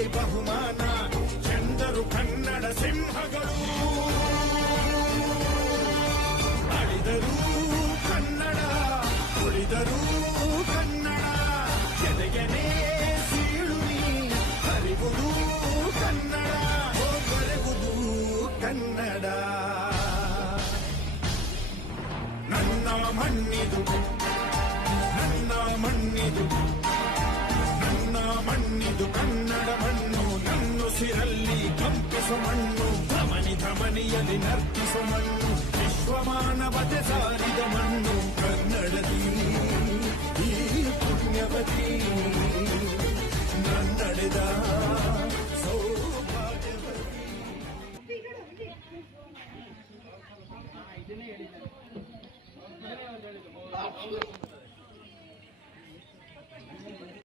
ಪ್ರಶಸ್ತಿ ಬಹುಮಾನ ಎಂದರು ಕನ್ನಡ ಸಿಂಹಗಳು. ಅಳಿದರೂ ಕನ್ನಡ, ಉಳಿದರೂ ಕನ್ನಡ, ಎದೆಗೆನೆ ಸೀಳುನಿ ಅರಿವುದು ಕನ್ನಡ, ಬರೆವುದು ಕನ್ನಡ. ನನ್ನ ಮಣ್ಣಿದು, ನನ್ನ ಮಣ್ಣಿದು, ನನ್ನ ಮಣ್ಣಿದು ಕನ್ನಡ ಮಣ್ಣು. ನನ್ನುಸಿರಲ್ಲಿ ಕಂಪಿಸು ಮಣ್ಣು, ಧಮನಿ ಧಮನಿಯಲ್ಲಿ ನರ್ತಿಸು ಮಣ್ಣು. ವಿಶ್ವಮಾನವತೆ ಸಾರಿದ ಮಣ್ಣು ಕನ್ನಡದಿ ಈ ಪುಣ್ಯವತಿ.